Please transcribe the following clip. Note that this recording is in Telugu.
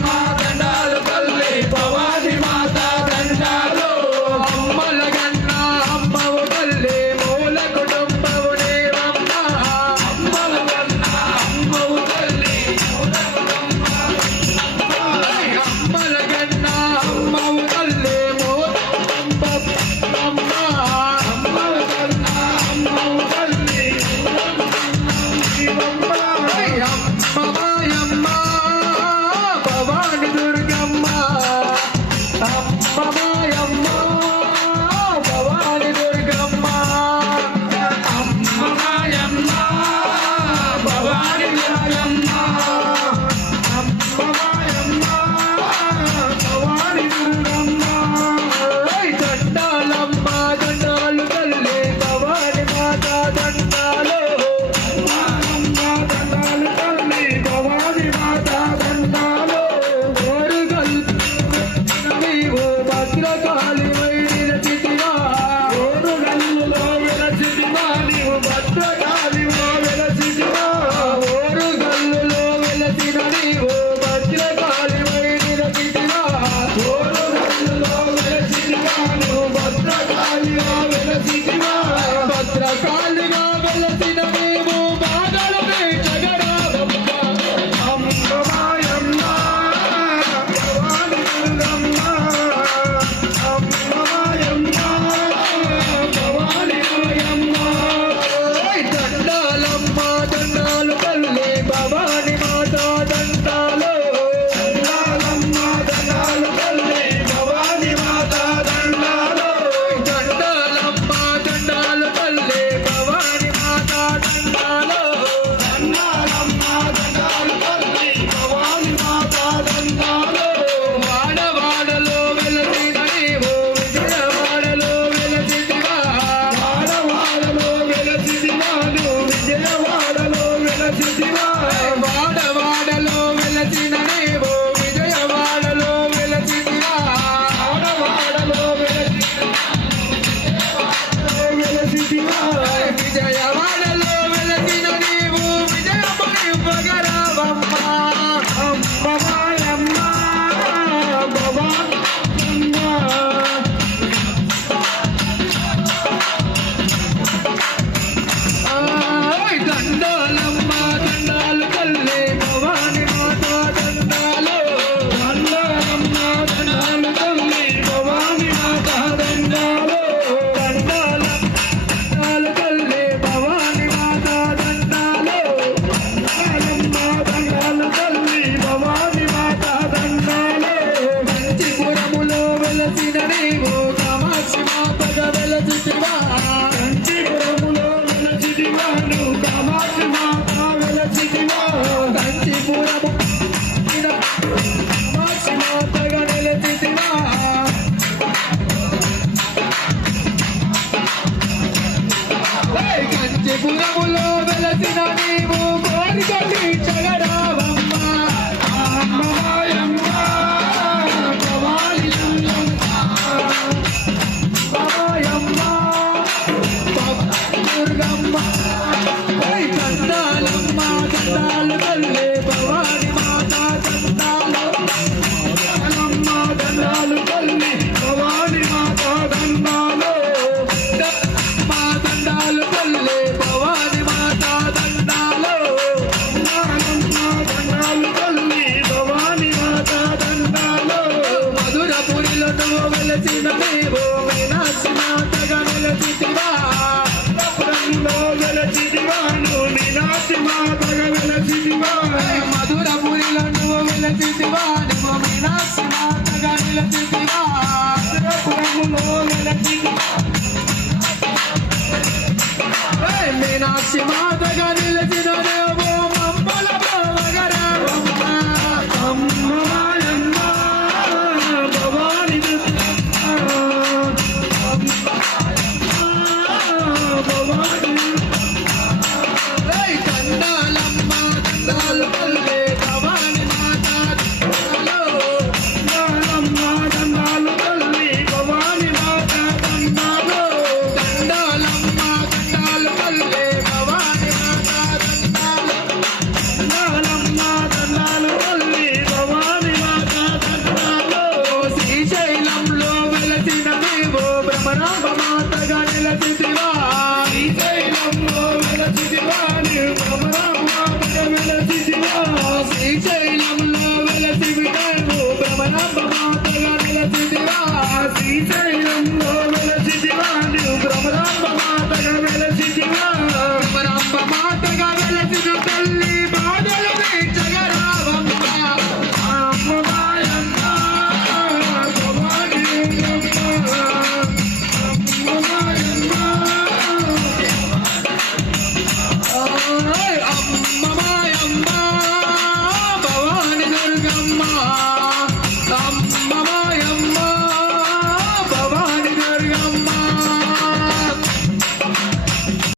Bye. papayamma మధురపురిలో నువ్వు వెలసిన నీవు మీనాక్షి మాతగా వెలసితివా మధురపురంలో వెలసితివా నువ్వు మీనాక్షి మాతగా వెలసితివా మధురపురిలో నువ్వు వెలసితివా నువ్వు మీనాక్షి మాతగా వెలసితివా మధురపురములో వెలసితివా మీనాక్షి మాతగా